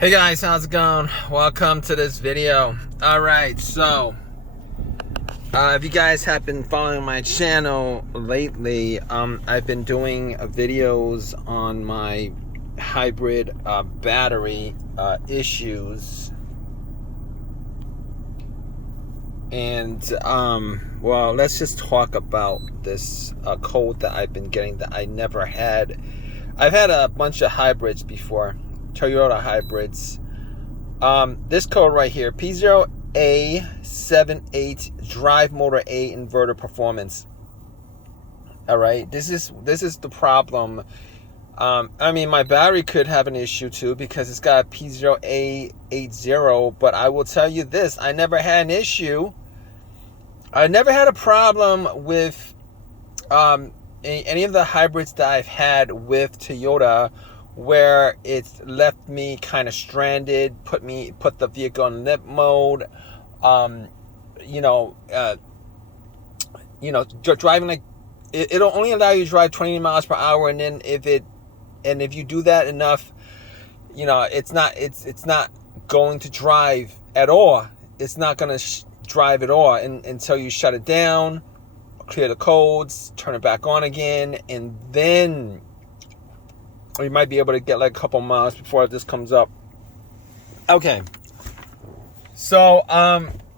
Hey guys, how's it going? Welcome to this video. Alright, so if you guys have been following my channel lately, I've been doing videos on my hybrid battery issues. And well, let's just talk about this code that I've been getting that I never had. I've had a bunch of hybrids before, Toyota hybrids. This code right here, P0A78 drive motor A inverter performance. All right, this is the problem. I mean, my battery could have an issue too because it's got a P0A80, but I will tell you this: I never had an issue. I never had a problem with any of the hybrids that I've had with Toyota, where it's left me kind of stranded, put the vehicle in limp mode, driving like it'll only allow you to drive 20 miles per hour, and then if you do that enough, it's not going to drive at all. It's not going to drive at all until you shut it down, clear the codes, turn it back on again, and then you might be able to get like a couple miles before this comes up. Okay. So,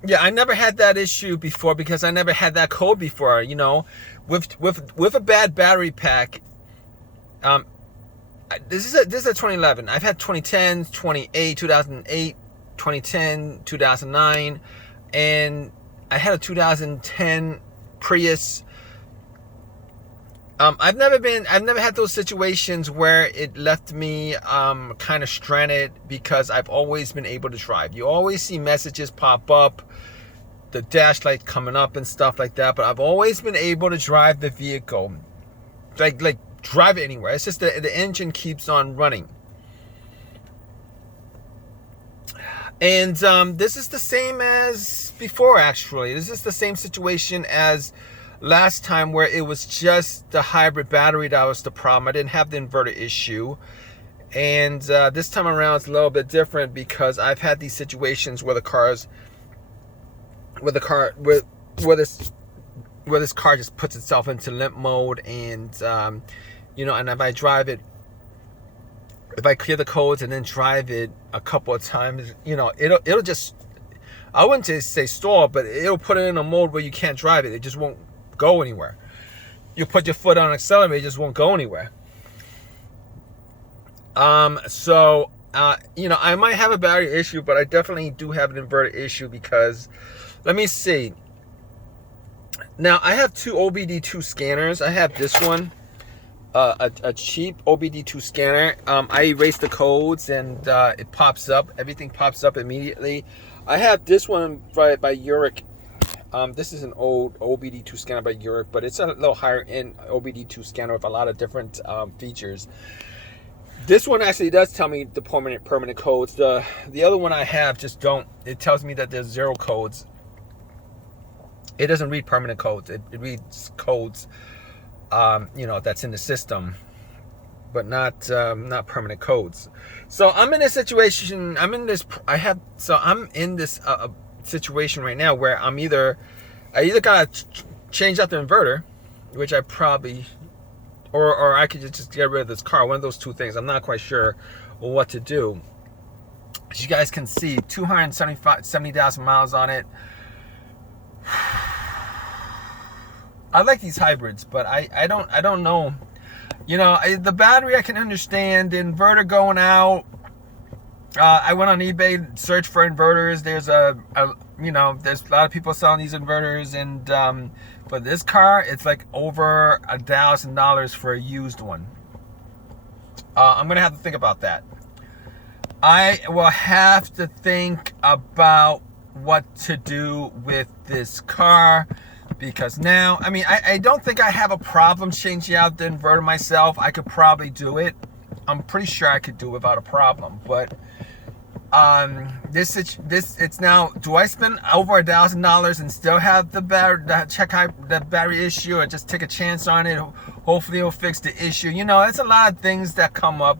yeah, I never had that issue before because I never had that code before, with a bad battery pack. This is a 2011. I've had 2010, 2008, 2010, 2009, and I had a 2010 Prius. I've never had those situations where it left me kind of stranded because I've always been able to drive. You always see messages pop up, the dash light coming up and stuff like that, but I've always been able to drive the vehicle, like drive it anywhere. It's just the engine keeps on running. And this is the same as before, actually. This is the same situation as last time, where it was just the hybrid battery that was the problem. I didn't have the inverter issue. And this time around it's a little bit different because I've had these situations where this car just puts itself into limp mode, and and if I drive it, if I clear the codes and then drive it a couple of times, it'll just, I wouldn't say stall, but it'll put it in a mode where you can't drive it. It just won't go anywhere. You put your foot on an accelerator, it just won't go anywhere. I might have a battery issue, but I definitely do have an inverter issue because, let me see. Now, I have two OBD2 scanners. I have this one, a cheap OBD2 scanner. I erase the codes and it pops up. Everything pops up immediately. I have this one by Uric. This is an old OBD2 scanner by Uric, but it's a little higher end OBD2 scanner with a lot of different features. This one actually does tell me the permanent codes. The other one I have just don't. It tells me that there's 0 codes. It doesn't read permanent codes. It reads codes, that's in the system, but not permanent codes. So I'm in this situation. I'm in this situation right now where I either gotta change out the inverter, which I probably, or I could just get rid of this car. One of those two things. I'm not quite sure what to do. As you guys can see, 70,000 miles on it. I like these hybrids, but I don't know. The battery I can understand. The inverter going out. I went on eBay, searched for inverters. There's there's a lot of people selling these inverters, and for this car, it's like over $1,000 for a used one. I'm gonna have to think about that. I will have to think about what to do with this car, because now, I don't think I have a problem changing out the inverter myself. I could probably do it. I'm pretty sure I could do it without a problem, but it's now, do I spend over $1,000 and still have the battery issue, or just take a chance on it? Hopefully it'll fix the issue. It's a lot of things that come up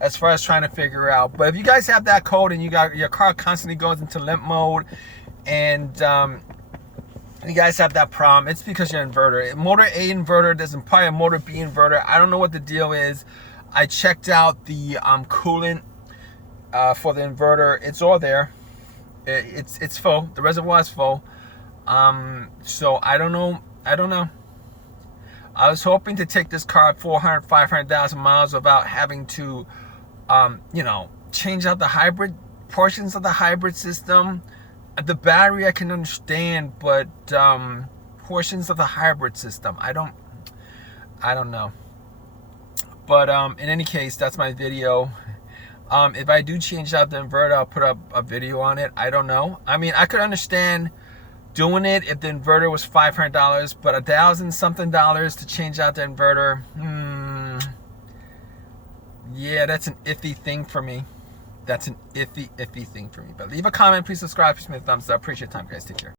as far as trying to figure out. But if you guys have that code and you got your car constantly goes into limp mode, and you guys have that problem, it's because your inverter. Motor A inverter, there's probably a motor B inverter. I don't know what the deal is. I checked out the coolant for the inverter. It's all there. It's full. The reservoir is full. So I don't know. I was hoping to take this car 400, 500,000 miles without having to, change out the hybrid portions of the hybrid system. The battery I can understand, but portions of the hybrid system, I don't know. But in any case, that's my video. If I do change out the inverter, I'll put up a video on it. I don't know. I mean, I could understand doing it if the inverter was $500, but $1,000-something to change out the inverter, yeah, that's an iffy thing for me. That's an iffy thing for me. But leave a comment, please subscribe, please give me a thumbs up. Appreciate your time, guys. Take care.